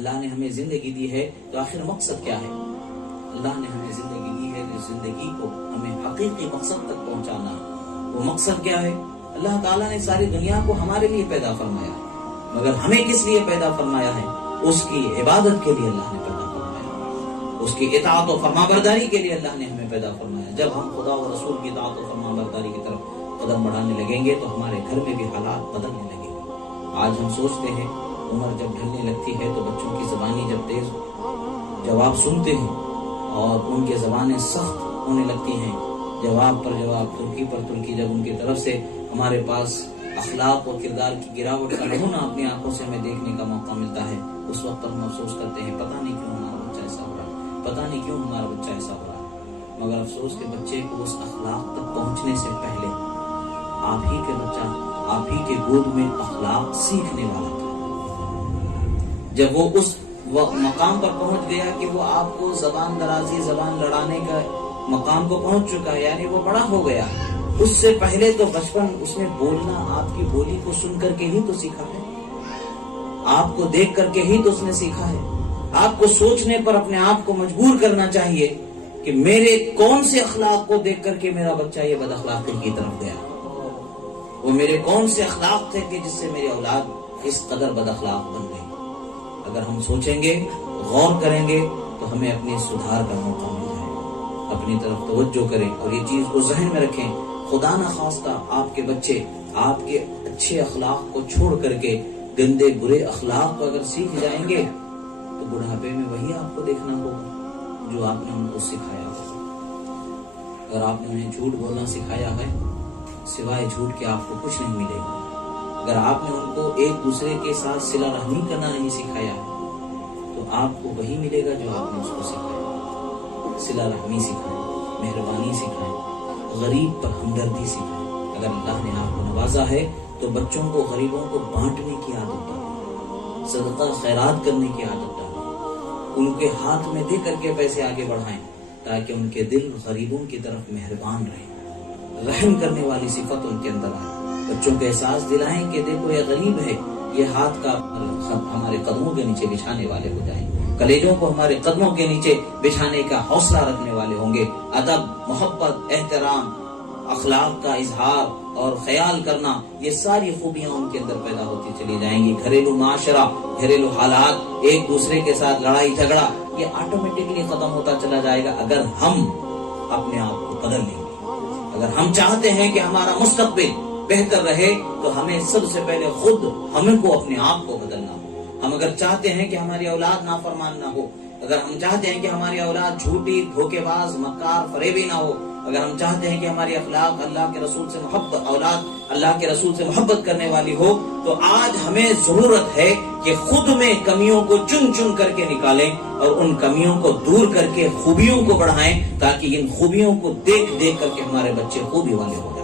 اللہ نے ہمیں زندگی دی ہے تو آخر مقصد کیا ہے؟ اللہ نے ہمیں زندگی دی ہے تو زندگی کو ہمیں حقیقی مقصد تک پہنچانا ہے۔ وہ مقصد کیا ہے؟ اللہ تعالیٰ نے ساری دنیا کو ہمارے لیے پیدا فرمایا ہے، مگر ہمیں کس لیے پیدا فرمایا ہے؟ اس کی عبادت کے لیے اللہ نے پیدا فرمایا، اس کی اطاعت و فرمانبرداری کے لیے اللہ نے ہمیں پیدا فرمایا۔ جب ہم خدا و رسول کی اطاعت و فرمانبرداری کی طرف قدم بڑھانے لگیں گے تو ہمارے گھر میں بھی حالات بدلنے لگیں گے۔ آج ہم سوچتے ہیں عمر جب ڈھلنے لگتی ہے تو بچوں کی زبانی جب تیز جواب سنتے ہیں اور ان کے زبانیں سخت ہونے لگتی ہیں، جواب پر جواب، ترکی پر ترکی، جب ان کی طرف سے ہمارے پاس اخلاق اور کردار کی گراوٹ کا نمونہ اپنی آنکھوں سے ہمیں دیکھنے کا موقع ملتا ہے، اس وقت پر ہم افسوس کرتے ہیں پتہ نہیں کیوں ہمارا بچہ ایسا ہو رہا ہے، پتہ نہیں کیوں ہمارا بچہ ایسا ہو رہا ہے۔ مگر افسوس کہ بچے کو اس اخلاق تک پہنچنے سے پہلے آپ ہی کے بچہ آپ ہی کے گود میں اخلاق سیکھنے والا تھا۔ جب وہ اس مقام پر پہنچ گیا کہ وہ آپ کو زبان درازی، زبان لڑانے کا مقام کو پہنچ چکا ہے، یعنی وہ بڑا ہو گیا، اس سے پہلے تو بچپن اس نے بولنا آپ کی بولی کو سن کر کے ہی تو سیکھا ہے، آپ کو دیکھ کر کے ہی تو اس نے سیکھا ہے۔ آپ کو سوچنے پر اپنے آپ کو مجبور کرنا چاہیے کہ میرے کون سے اخلاق کو دیکھ کر کے میرا بچہ یہ بد اخلاقی کی طرف گیا، وہ میرے کون سے اخلاق تھے کہ جس سے میری اولاد اس قدر بد اخلاق بن گئی۔ اگر ہم سوچیں گے، غور کریں گے تو ہمیں اپنی سدھار کا موقع مل جائے گا، اپنی طرف توجہ کریں اور یہ چیز کو ذہن میں رکھیں، خدا نخواستہ آپ کے بچے آپ کے اچھے اخلاق کو چھوڑ کر کے گندے برے اخلاق کو اگر سیکھ جائیں گے تو بڑھاپے میں وہی آپ کو دیکھنا ہوگا جو آپ نے ان کو سکھایا ہوگا۔ اگر آپ نے انہیں جھوٹ بولنا سکھایا ہے، سوائے جھوٹ کے آپ کو کچھ نہیں ملے گا۔ اگر آپ نے ان کو ایک دوسرے کے ساتھ صلہ رحمی کرنا نہیں سکھایا ہے تو آپ کو وہی ملے گا جو آپ نے اس کو سکھایا۔ صلہ رحمی سکھائیں، مہربانی سکھائیں، غریب پر ہمدردی سکھائیں۔ اگر اللہ نے آپ کو نوازا ہے تو بچوں کو، غریبوں کو بانٹنے کی عادت ڈالیں، صدقہ خیرات کرنے کی عادت ڈالیں، ان کے ہاتھ میں دے کر کے پیسے آگے بڑھائیں تاکہ ان کے دل غریبوں کی طرف مہربان رہیں، رحم کرنے والی صفت ان کے اندر آئے۔ بچوں کو احساس دلائیں کہ دیکھو یہ غریب ہے، یہ ہاتھ کا ہمارے قدموں کے نیچے بچھانے والے ہو جائیں، کلیجوں کو ہمارے قدموں کے نیچے بچھانے کا حوصلہ رکھنے والے ہوں گے۔ ادب، محبت، احترام، اخلاق کا اظہار اور خیال کرنا، یہ ساری خوبیاں ان کے اندر پیدا ہوتی چلی جائیں گی۔ گھریلو معاشرہ، گھریلو حالات، ایک دوسرے کے ساتھ لڑائی جھگڑا، یہ آٹومیٹکلی ختم ہوتا چلا جائے گا اگر ہم اپنے آپ کو بدل لیں گے۔ اگر ہم چاہتے ہیں کہ ہمارا مستقبل بہتر رہے تو ہمیں سب سے پہلے خود ہمیں کو اپنے آپ کو بدلنا ہو۔ ہم اگر چاہتے ہیں کہ ہماری اولاد نافرمان نہ ہو، اگر ہم چاہتے ہیں کہ ہماری اولاد جھوٹی، دھوکے باز، مکار، فریبی نہ ہو، اگر ہم چاہتے ہیں کہ ہماری اخلاق اللہ کے رسول سے محبت، اولاد اللہ کے رسول سے محبت کرنے والی ہو، تو آج ہمیں ضرورت ہے کہ خود میں کمیوں کو چن چن کر کے نکالیں اور ان کمیوں کو دور کر کے خوبیوں کو بڑھائیں تاکہ ان خوبیوں کو دیکھ دیکھ کر کے ہمارے بچے خوبی والے ہو جائیں۔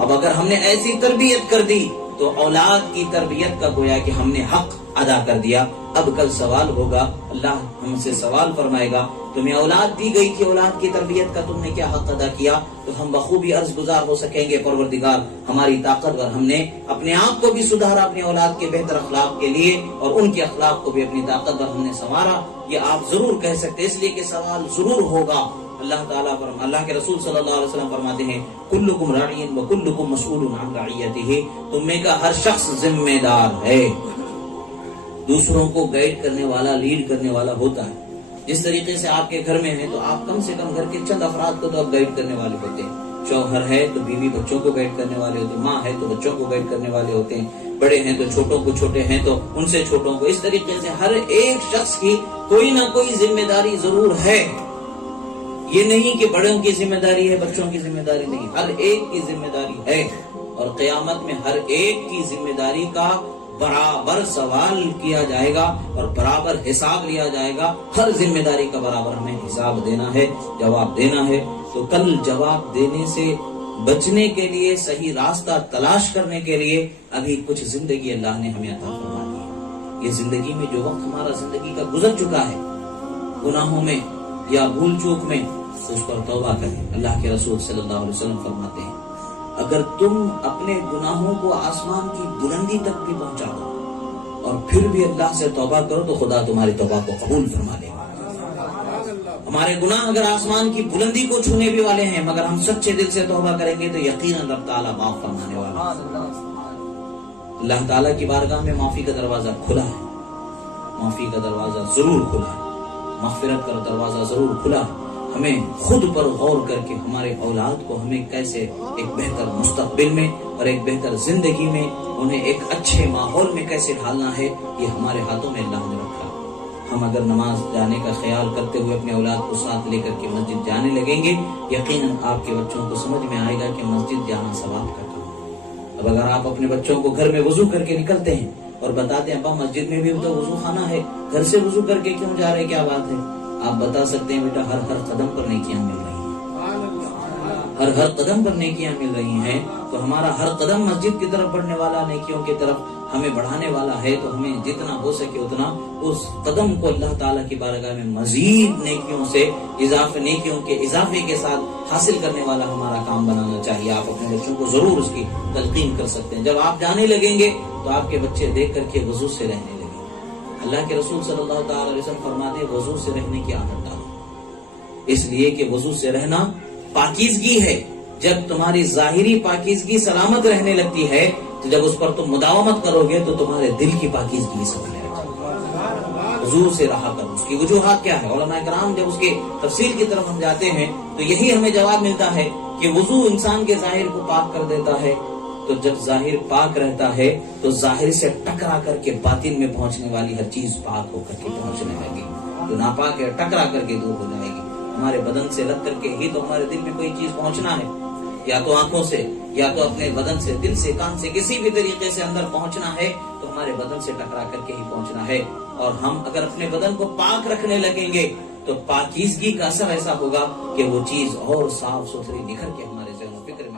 اب اگر ہم نے ایسی تربیت کر دی تو اولاد کی تربیت کا گویا کہ ہم نے حق ادا کر دیا۔ اب کل سوال ہوگا، اللہ ہم سے سوال فرمائے گا تمہیں اولاد دی گئی تھی، اولاد کی تربیت کا تم نے کیا حق ادا کیا؟ تو ہم بخوبی عرض گزار ہو سکیں گے، پروردگار ہماری طاقتور، ہم نے اپنے آپ کو بھی سدھارا اپنی اولاد کے بہتر اخلاق کے لیے اور ان کے اخلاق کو بھی اپنی طاقتور ہم نے سنوارا، یہ آپ ضرور کہہ سکتے، اس لیے کہ سوال ضرور ہوگا۔ اللہ تعالیٰ اللہ کے رسول صلی اللہ علیہ وسلم فرماتے ہیں کلکم راعی وکلکم مسئول عن رعیتہ، تم میں کا ہر شخص ذمہ دار ہے، دوسروں کو گائیڈ کرنے والا، لیڈ کرنے والا ہوتا ہے۔ جس طریقے سے آپ کے گھر میں ہیں تو آپ کم سے کم گھر کے چند افراد کو تو آپ گائیڈ کرنے والے ہوتے ہیں، شوہر ہے تو بیوی بچوں کو گائیڈ کرنے والے ہوتے ہیں، ماں ہے تو بچوں کو گائیڈ کرنے والے ہوتے ہیں، بڑے ہیں تو چھوٹوں کو، چھوٹے ہیں تو ان سے چھوٹوں کو، اس طریقے سے ہر ایک شخص کی کوئی نہ کوئی ذمہ داری ضرور ہے۔ یہ نہیں کہ بڑوں کی ذمہ داری ہے، بچوں کی ذمہ داری نہیں، ہر ایک کی ذمہ داری ہے، اور قیامت میں ہر ایک کی ذمہ داری کا برابر سوال کیا جائے گا اور برابر حساب لیا جائے گا۔ ہر ذمہ داری کا برابر ہمیں حساب دینا ہے، جواب دینا ہے۔ تو کل جواب دینے سے بچنے کے لیے، صحیح راستہ تلاش کرنے کے لیے ابھی کچھ زندگی اللہ نے ہمیں عطا فرما دی ہے۔ یہ زندگی میں جو وقت ہمارا زندگی کا گزر چکا ہے گناہوں میں یا بھول چوک میں، اس پر توبہ کریں۔ اللہ کے رسول صلی اللہ علیہ وسلم فرماتے ہیں اگر تم اپنے گناہوں کو آسمان کی بلندی تک بھی پہنچا دو اور پھر بھی اللہ سے توبہ کرو تو خدا تمہاری توبہ کو قبول فرما لے گا۔ ہمارے گناہ اگر آسمان کی بلندی کو چھونے بھی والے ہیں، مگر ہم سچے دل سے توبہ کریں گے تو یقیناً رب تعالیٰ معاف فرمانے والا ہے۔ اللہ تعالیٰ کی بارگاہ میں معافی کا دروازہ کھلا ہے، معافی کا دروازہ ضرور کھلا ہے، مغفرت کا دروازہ ضرور کھلا ہے۔ ہمیں خود پر غور کر کے ہمارے اولاد کو ہمیں کیسے ایک بہتر مستقبل میں اور ایک بہتر زندگی میں انہیں ایک اچھے ماحول میں کیسے ڈھالنا ہے، یہ ہمارے ہاتھوں میں اللہ نے رکھا۔ ہم اگر نماز جانے کا خیال کرتے ہوئے اپنے اولاد کو ساتھ لے کر کے مسجد جانے لگیں گے، یقیناً آپ کے بچوں کو سمجھ میں آئے گا کہ مسجد جانا ثواب کا کام ہے۔ اب اگر آپ اپنے بچوں کو گھر میں وضو کر کے نکلتے ہیں اور بتاتے ہیں ابا مسجد میں بھی تو وضو خانہ ہے، گھر سے وضو کر کے کیوں جا رہے، کیا بات ہے؟ آپ بتا سکتے ہیں بیٹا ہر قدم پر نیکیاں مل رہی ہیں، ہر قدم پر نیکیاں مل رہی ہیں، تو ہمارا ہر قدم مسجد کی طرف بڑھنے والا، نیکیوں کی طرف ہمیں بڑھانے والا ہے، تو ہمیں جتنا ہو سکے اتنا اس قدم کو اللہ تعالیٰ کی بارگاہ میں مزید نیکیوں سے نیکیوں کے اضافے کے ساتھ حاصل کرنے والا ہمارا کام بنانا چاہیے۔ آپ اپنے بچوں کو ضرور اس کی تلقین کر سکتے ہیں۔ جب آپ جانے لگیں گے تو آپ کے بچے دیکھ کر کے وضو سے رہنے لگیں گے۔ اللہ کے رسول صلی اللہ تعالی علیہ وسلم فرماتے ہیں وضو سے رہنے کی عادت ڈالو، اس لیے کہ وضو سے رہنا پاکیزگی ہے۔ جب تمہاری ظاہری پاکیزگی سلامت رہنے لگتی ہے تو جب اس پر تم مداومت کرو گے تو تمہارے دل کی پاکیزگی سنبھلنے لگتی ہے۔ وضو سے رہا کرو۔ اس کی وجوہات کیا ہے؟ علماء کرام جب اس کے تفصیل کی طرف ہم جاتے ہیں تو یہی ہمیں جواب ملتا ہے کہ وضو انسان کے ظاہر کو پاک کر دیتا ہے، تو جب ظاہر پاک رہتا ہے تو ظاہر سے ٹکرا کر کے باطن میں پہنچنے والی ہر چیز پاک ہو کر کے پہنچنے لگے گی، جو ناپاک ہے ٹکرا کر کے دور ہو جائے گی۔ ہمارے بدن سے لگ کر کے ہی تو ہمارے دل میں کوئی چیز پہنچنا ہے، یا تو آنکھوں سے، یا تو اپنے بدن سے، دل سے، کان سے، کسی بھی طریقے سے اندر پہنچنا ہے تو ہمارے بدن سے ٹکرا کر کے ہی پہنچنا ہے۔ اور ہم اگر اپنے بدن کو پاک رکھنے لگیں گے تو پاکیزگی کا اثر ایسا ہوگا کہ وہ چیز اور صاف ستھری نکھر کے ہمارے ذہن و فکر